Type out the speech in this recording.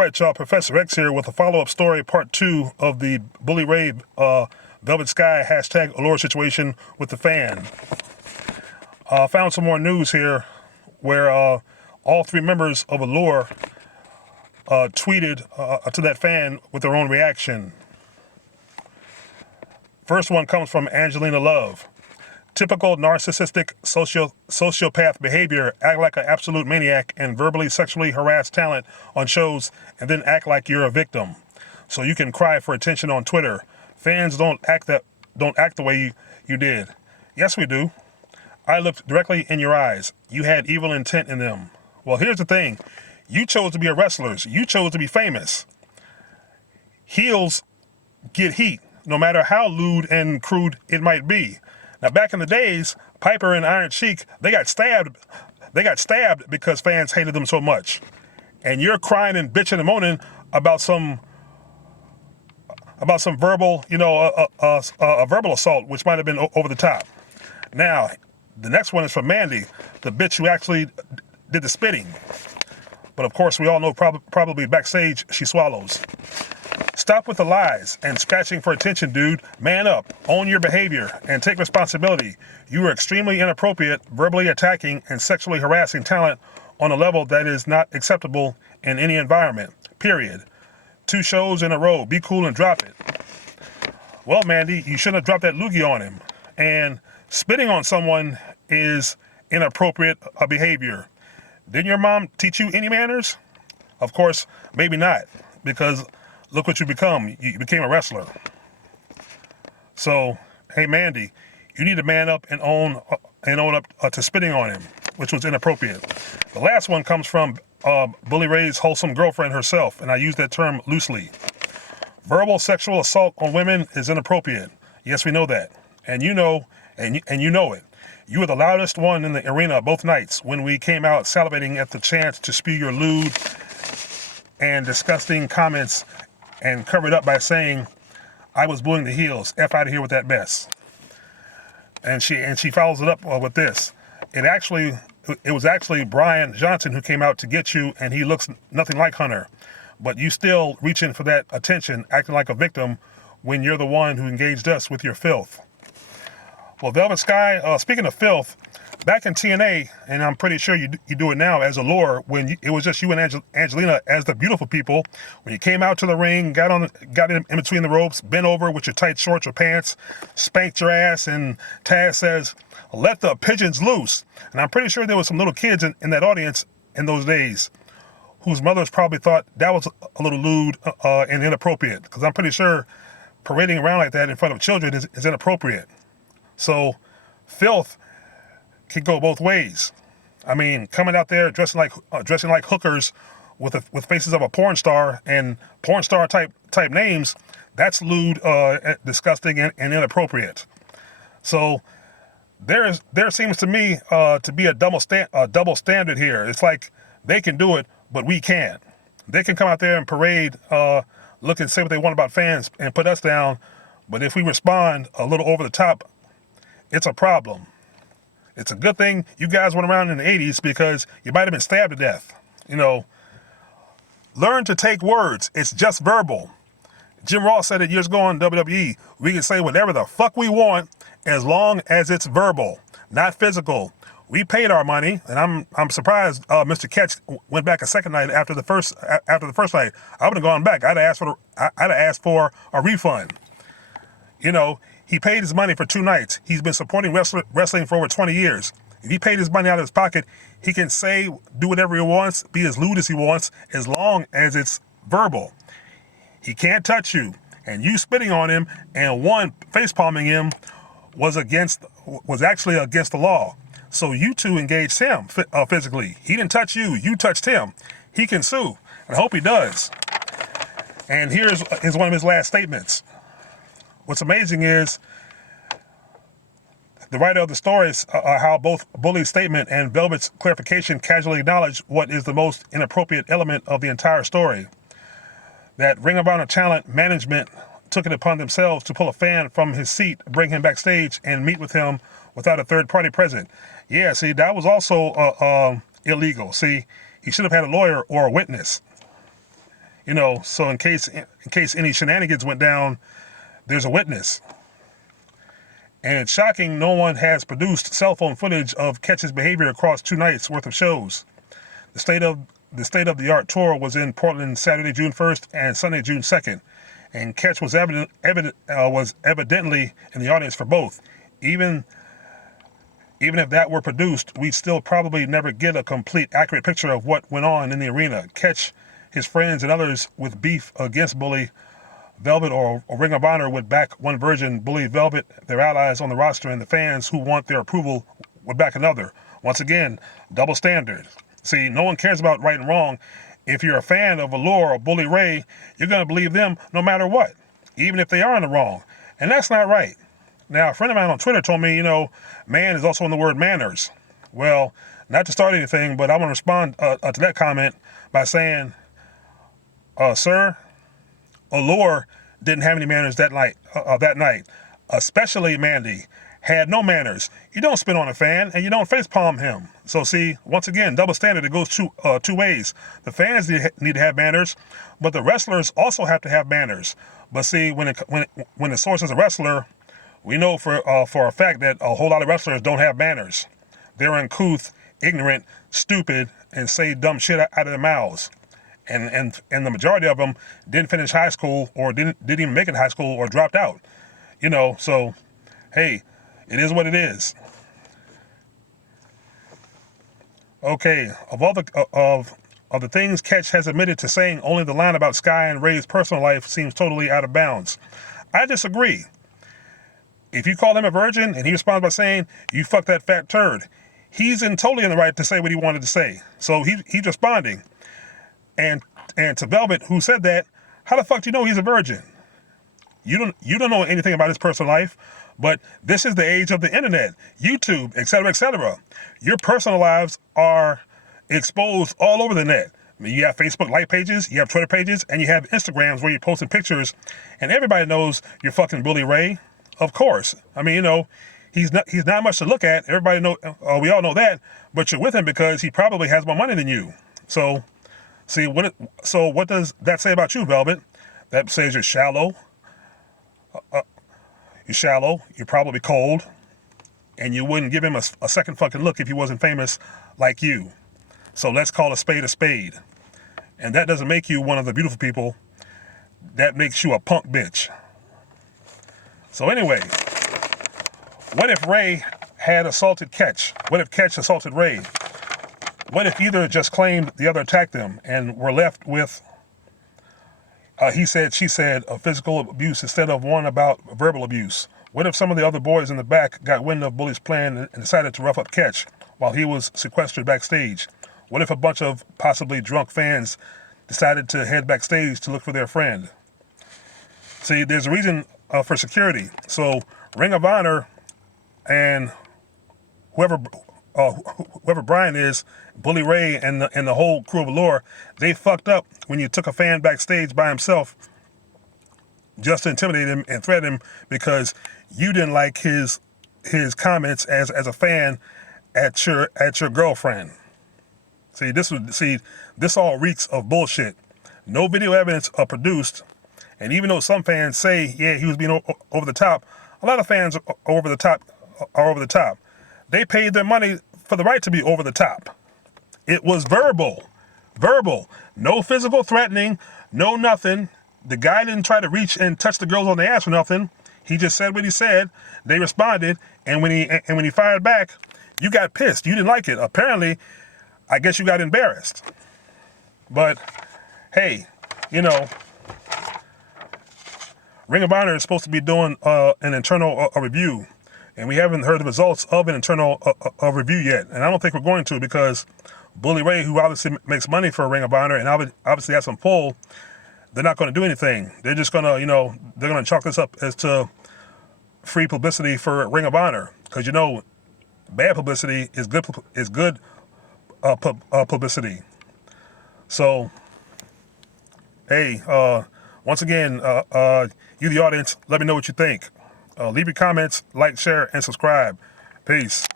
right, y'all. Professor X here with a follow-up story, part 2 of the Bully Ray Velvet Sky hashtag Allure situation with the fan. Found some more news here where all 3 members of Allure tweeted to that fan with their own reaction. First one comes from Angelina Love. Typical narcissistic sociopath behavior, act like an absolute maniac and verbally sexually harass talent on shows and then act like you're a victim. So you can cry for attention on Twitter. Fans don't act the way you did. Yes, we do. I looked directly in your eyes. You had evil intent in them. Well, here's the thing. You chose to be a wrestler. You chose to be famous. Heels get heat, no matter how lewd and crude it might be. Now, back in the days, Piper and Iron Sheik, they got stabbed because fans hated them so much. And you're crying and bitching and moaning about some verbal, a verbal assault, which might have been over the top. Now, the next one is from Mandy, the bitch who actually did the spitting. But of course, we all know probably backstage she swallows. Stop with the lies and scratching for attention, dude. Man up, own your behavior, and take responsibility. You are extremely inappropriate, verbally attacking and sexually harassing talent on a level that is not acceptable in any environment, period. 2 shows in a row. Be cool and drop it. Well, Mandy, you shouldn't have dropped that loogie on him. And spitting on someone is inappropriate behavior. Didn't your mom teach you any manners? Of course, maybe not, because look what you become. You became a wrestler. So, hey, Mandy, you need to man up and own up to spitting on him, which was inappropriate. The last one comes from Bully Ray's wholesome girlfriend herself, and I use that term loosely. Verbal sexual assault on women is inappropriate. Yes, we know that, and you know it. You were the loudest one in the arena both nights when we came out salivating at the chance to spew your lewd and disgusting comments and covered up by saying, I was booing the heels. F out of here with that mess. And she follows it up with this. It was actually Brian Johnson who came out to get you, and he looks nothing like Hunter. But you still reaching for that attention, acting like a victim when you're the one who engaged us with your filth. Well, Velvet Sky, speaking of filth, back in TNA, and I'm pretty sure you do it now as Allure, when it was just you and Angelina as the beautiful people, when you came out to the ring, got in between the ropes, bent over with your tight shorts or pants, spanked your ass, and Taz says, let the pigeons loose. And I'm pretty sure there was some little kids in that audience in those days whose mothers probably thought that was a little lewd and inappropriate, because I'm pretty sure parading around like that in front of children is inappropriate. So, filth can go both ways. I mean, coming out there dressing like hookers with faces of a porn star and porn star type names, that's lewd, disgusting, and inappropriate. So, there seems to me to be a double standard here. It's like they can do it, but we can't. They can come out there and parade, look and say what they want about fans and put us down, but if we respond a little over the top, it's a problem. It's a good thing you guys went around in the 80s because you might have been stabbed to death. Learn to take words. It's just verbal. Jim Ross said it years ago on WWE. We can say whatever the fuck we want as long as it's verbal, not physical. We paid our money, and I'm surprised Mr. Catch went back a second night after the first night. I would have gone back. I'd have asked for a refund. He paid his money for 2 nights. He's been supporting wrestling for over 20 years. If he paid his money out of his pocket, he can do whatever he wants, be as lewd as he wants, as long as it's verbal. He can't touch you. And you spitting on him and face palming him was actually against the law. So you 2 engaged him physically. He didn't touch you. You touched him. He can sue. And I hope he does. And here's one of his last statements. What's amazing is the writer of the stories, how both Bully's statement and Velvet's clarification casually acknowledge what is the most inappropriate element of the entire story. That Ring of Honor talent management took it upon themselves to pull a fan from his seat, bring him backstage, and meet with him without a third party present. Yeah, see, that was also illegal. See, he should have had a lawyer or a witness. So in case any shenanigans went down, there's a witness. And it's shocking no one has produced cell phone footage of Ketch's behavior across 2 nights worth of shows. The state of the art tour was in Portland Saturday, June 1st and Sunday, June 2nd, and Ketch was evidently in the audience for both. Even if that were produced, we'd still probably never get a complete, accurate picture of what went on in the arena. Ketch, his friends, and others with beef against Bully, Velvet, or Ring of Honor would back one version. Bully, Velvet, their allies on the roster, and the fans who want their approval would back another. Once again, double standard. See, no one cares about right and wrong. If you're a fan of Allure or Bully Ray, you're going to believe them no matter what, even if they are in the wrong. And that's not right. Now, a friend of mine on Twitter told me, man is also in the word manners. Well, not to start anything, but I want to respond to that comment by saying, sir, Allure didn't have any manners that night. Especially Mandy had no manners. You don't spit on a fan and you don't facepalm him. So see, once again, double standard. It goes two ways. The fans need to have manners, but the wrestlers also have to have manners. But see, when the source is a wrestler, we know for a fact that a whole lot of wrestlers don't have manners. They're uncouth, ignorant, stupid, and say dumb shit out of their mouths. And the majority of them didn't finish high school or didn't even make it to high school or dropped out. So hey, it is what it is. Okay, of the things Ketch has admitted to saying, only the line about Sky and Ray's personal life seems totally out of bounds. I disagree. If you call him a virgin and he responds by saying, "You fuck that fat turd," he's totally in the right to say what he wanted to say. So he's responding. And to Velvet, who said that, how the fuck do you know he's a virgin? You don't know anything about his personal life, but this is the age of the internet, YouTube, etc., etc. Your personal lives are exposed all over the net. I mean, you have Facebook like pages, you have Twitter pages, and you have Instagrams where you're posting pictures, and everybody knows you're fucking Bully Ray. Of course. I mean, he's not much to look at. Everybody know, we all know that, but you're with him because he probably has more money than you. So, see, what does that say about you, Velvet? That says you're shallow. You're shallow. You're probably cold, and you wouldn't give him a second fucking look if he wasn't famous like you. So let's call a spade, and that doesn't make you one of the beautiful people. That makes you a punk bitch. So anyway, what if Ray had assaulted Ketch? What if Ketch assaulted Ray? What if either just claimed the other attacked them and were left with he said, she said, of physical abuse instead of one about verbal abuse? What if some of the other boys in the back got wind of Bully's plan and decided to rough up Ketch while he was sequestered backstage? What if a bunch of possibly drunk fans decided to head backstage to look for their friend? See, there's a reason for security. So Ring of Honor and whoever Brian is, Bully Ray and the whole crew of Allure, they fucked up when you took a fan backstage by himself just to intimidate him and threaten him because you didn't like his comments as a fan at your girlfriend. This all reeks of bullshit. No video evidence are produced, and even though some fans say, yeah, he was being over the top, a lot of fans are over the top. They paid their money for the right to be over the top. It was verbal, no physical threatening, no nothing. The guy didn't try to reach and touch the girls on the ass or nothing. He just said what he said. They responded, and when he fired back, you got pissed. You didn't like it. Apparently, I guess you got embarrassed. But hey, Ring of Honor is supposed to be doing an internal review, and we haven't heard the results of an internal review yet. And I don't think we're going to, because Bully Ray, who obviously makes money for Ring of Honor and obviously has some pull, they're not going to do anything. They're just going to, they're going to chalk this up as to free publicity for Ring of Honor, because bad publicity is good publicity. So, hey, once again, you the audience, let me know what you think. Leave your comments, like, share, and subscribe. Peace.